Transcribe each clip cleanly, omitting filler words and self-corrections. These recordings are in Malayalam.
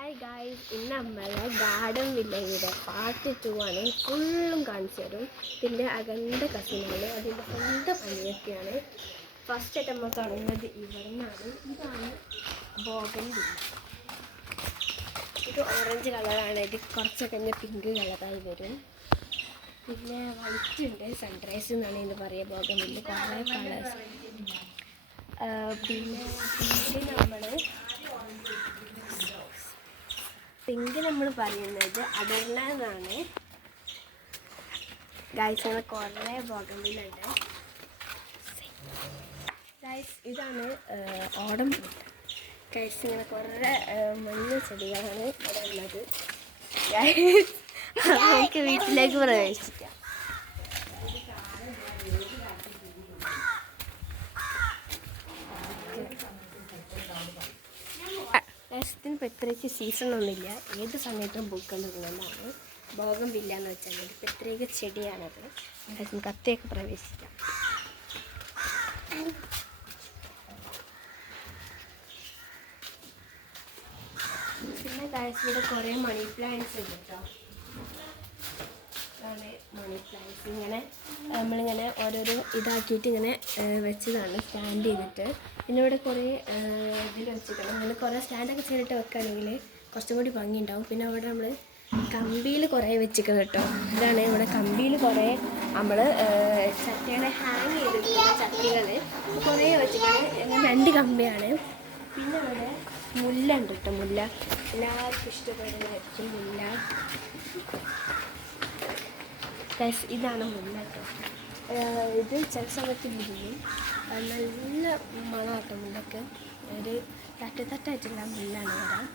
ഹായ് ഗായ്സ്, ഇന്ന് നമ്മളെ ഗാർഡൻ വില്ലേജിൻ്റെ പാർട്ട് 2 ആണ്. ഫുള്ളും കാണിച്ചു തരും. പിന്നെ അകൻ്റെ കസിനാണ്, അതിൻ്റെ സ്വന്തം അനിയത്തിയാണ്. ഫസ്റ്റായിട്ട് നമ്മൾ തുടങ്ങുന്നത് ഇവിടെ നിന്നാണ്. ഇതാണ് ബോഗൻവില്ല. ഇത് ഓറഞ്ച് കളറാണ്. ഇത് കുറച്ചൊക്കെ തന്നെ പിങ്ക് കളറായി വരും. പിന്നെ വൈറ്റ് ഉണ്ട്, സൺറൈസ് എന്നാണ് ഇതിന് പറയുക. ബോഗൻവില്ല കുറേ കളേഴ്സ്. പിന്നെ പിങ്ക് നമ്മൾ പറയുന്നത് അടർന എന്നാണ്. ഗൈസ്, അങ്ങനെ കുറേ ബോഗൻവില്ലുണ്ട്. ഗൈസ്, ഇതാണ് ഓടം. ഗൈസ്, ഇങ്ങനെ കുറേ മഞ്ഞ ചെടികളാണ് ഇവിടെ ഉള്ളത്. ഗൈസ്, നമുക്ക് വീട്ടിലേക്ക് പ്രവേശിക്കാം. ഇതിന് പ്രത്യേകിച്ച് സീസണൊന്നുമില്ല, ഏത് സമയത്തും പൂക്കൾ ഇടുന്നതാണ്. ബോഗൻവില്ല എന്ന് വെച്ചാൽ ഒരു പ്രത്യേക ചെടിയാണത്. നമുക്ക് അത്തേക്ക് പ്രവേശിക്കാം. പിന്നെ ഗൈസ്, ഇവിടെ കുറേ മണി പ്ലാന്റ്സ് ഉണ്ട് കേട്ടോ. ഇതാണ് മണി പ്ലാന്റ്സ്. ഇങ്ങനെ നമ്മളിങ്ങനെ ഓരോരോ ഇതാക്കിയിട്ട് ഇങ്ങനെ വെച്ചതാണ്, സ്റ്റാൻഡ് ചെയ്തിട്ട്. പിന്നെ ഇവിടെ കുറേ ഇതിൽ വെച്ചിട്ടുണ്ട്. ഇങ്ങനെ കുറേ സ്റ്റാൻഡൊക്കെ ചെയ്തിട്ട് വെക്കുകയാണെങ്കിൽ കുറച്ചും കൂടി ഭംഗിയുണ്ടാവും. പിന്നെ അവിടെ നമ്മൾ കമ്പിയിൽ കുറേ വെച്ചിരിക്കണം കേട്ടോ. ഇതാണ് ഇവിടെ കമ്പിയിൽ കുറേ നമ്മൾ ചട്ടികളെ ഹാങ് ചെയ്തിട്ടുള്ള ചട്ടികൾ കുറേ വെച്ചിട്ടാണ്. ഇങ്ങനെ 2 കമ്പിയാണ്. പിന്നെ അവിടെ മുല്ല ഉണ്ട് കേട്ടോ. മുല്ല എല്ലാവർക്കും ഇഷ്ടപ്പെടുന്നതായിരിക്കും മുല്ല. ഇതാണ് മുല്ല കേട്ടോ. ഇത് ചില സമയത്ത് വിരിയും. നല്ല മണമാട്ടോ മുല്ലക്ക്. ഒരു തട്ടായിട്ടുള്ള മുല്ലാണ് വരാം.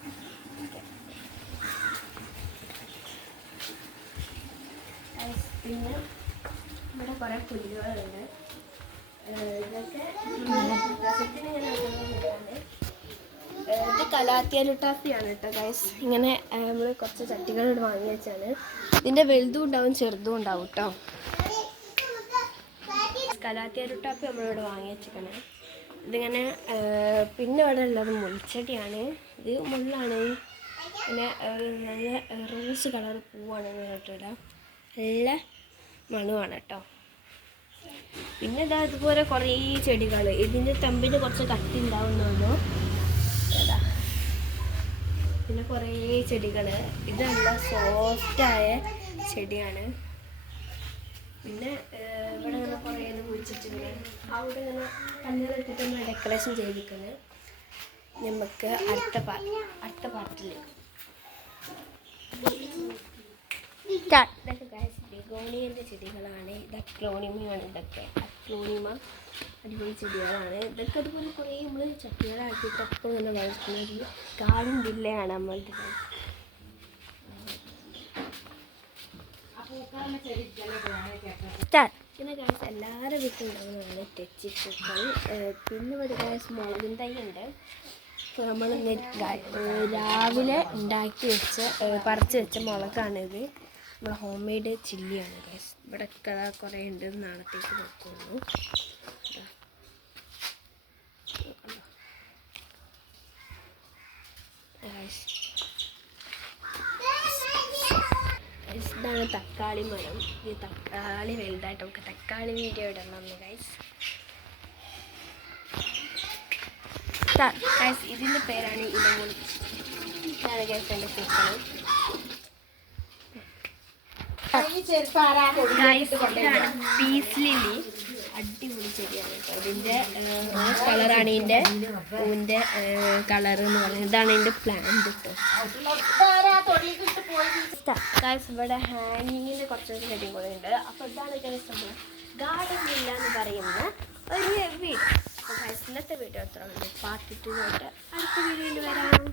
പിന്നെ ഇവിടെ കുറേ പുല്ലുകളുണ്ട്. ഇതൊക്കെ ഇത് കലാത്തിയാലുട്ടാപ്പിയാണ് കേട്ടോ ഗൈസ്. ഇങ്ങനെ നമ്മൾ കുറച്ച് ചട്ടികൾ വാങ്ങി വെച്ചാണ്. ഇതിൻ്റെ വലുതും ഉണ്ടാവും ചെറുതും ഉണ്ടാവും കേട്ടോ. കലാത്തിയാലുട്ടാപ്പി നമ്മളിവിടെ വാങ്ങി വെച്ചിരിക്കണേ. ഇതിങ്ങനെ പിന്നെ ഇവിടെ ഉള്ളത് മുൾച്ചെടിയാണ്. ഇത് മുള്ളാണ്. പിന്നെ നല്ല റോസ് കളർ പൂവാണ് കേട്ടോ. നല്ല മണമാണ് കേട്ടോ. പിന്നെ ഇതാ ഇതുപോലെ കുറേ ചെടികൾ. ഇതിൻ്റെ തമ്പിന് കുറച്ച് കട്ടി ഉണ്ടാവുന്നുള്ളൂ. പിന്നെ കുറേ ചെടികൾ. ഇത് നല്ല സോഫ്റ്റായ ചെടിയാണ്. പിന്നെ ഇവിടെ ഇങ്ങനെ കുറേ ഇത് കുഴിച്ചിട്ടുണ്ട്. അവിടെ ഇങ്ങനെ കല്ലുകളിട്ടിട്ട് നമ്മൾ ഡെക്കറേഷൻ ചെയ്തിരിക്കുന്നത്. നമുക്ക് അടുത്ത പാർട്ടിലേക്ക് ഇതൊക്കെ ഗൈസ് ബിഗോണിയൻ്റെ ചെടികളാണ്. ഇത് അക്ലോണിമയാണ്. ഇതൊക്കെ അക്ലോണിമ അടിപൊളി ചെടികളാണ്. ഇതൊക്കെ അതുപോലെ കുറേ നമ്മൾ ചട്ടികളാക്കിയിട്ടൊക്കെ ഇങ്ങനെ വളർത്തുന്ന ഒരു ഗാർഡൻ വില്ലയാണ് നമ്മളുടെ. പിന്നെ ഗൈസ് എല്ലാവരും വീട്ടിലുണ്ടാകുന്നതാണ് തെച്ചിപ്പൂക്കൾ. പിന്നെ ഒരു ഗൈസ് മുളകും തൈ ഉണ്ട്. നമ്മൾ രാവിലെ ഉണ്ടാക്കി വെച്ച് പറിച്ച് വെച്ച മുളകാണിത്. നമ്മുടെ ഹോം മെയ്ഡ് ചില്ലിയാണ് ഗൈസ്. ഇവിടെ കുറേ ഉണ്ട്. നാളത്തേക്ക് നോക്കുന്നു. ഇതാണ് തക്കാളി മരം. ഈ തക്കാളി വലുതായിട്ട് നമുക്ക് തക്കാളി വീഡിയോ ഇടണം ഗൈസ്. ഇതിൻ്റെ പേരാണ് ഇലമുളി. ഇതാണ് ഗൈസ് എൻ്റെ പൂക്കൾ. പീസ് ലില്ലി അടിപൊളി ചെടിയാണ് കേട്ടോ. ഇതിൻ്റെ റോസ് കളറാണ് ഇതിൻ്റെ പൂവിൻ്റെ കളർ എന്ന് പറയുന്നത്. ഇതാണ് ഇതിൻ്റെ പ്ലാന്റ് കേട്ടോ. ഗൈസ്, ഇവിടെ ഹാങ്ങിങ്ങിൻ്റെ കുറച്ച് ചെടിയും കൂടെ ഉണ്ട്. അപ്പോൾ ഇതാണ് ഗൈസ് നമ്മൾ ഗാർഡൻ വില്ല എന്ന് പറയുന്ന ഒരു വീഡിയോ. അപ്പോൾ ഗൈസ്, ഇന്നത്തെ വീഡിയോ അത്ര പാർട്ട് 2 ആയിട്ട് അടുത്ത വീഡിയോയിൽ വരാം.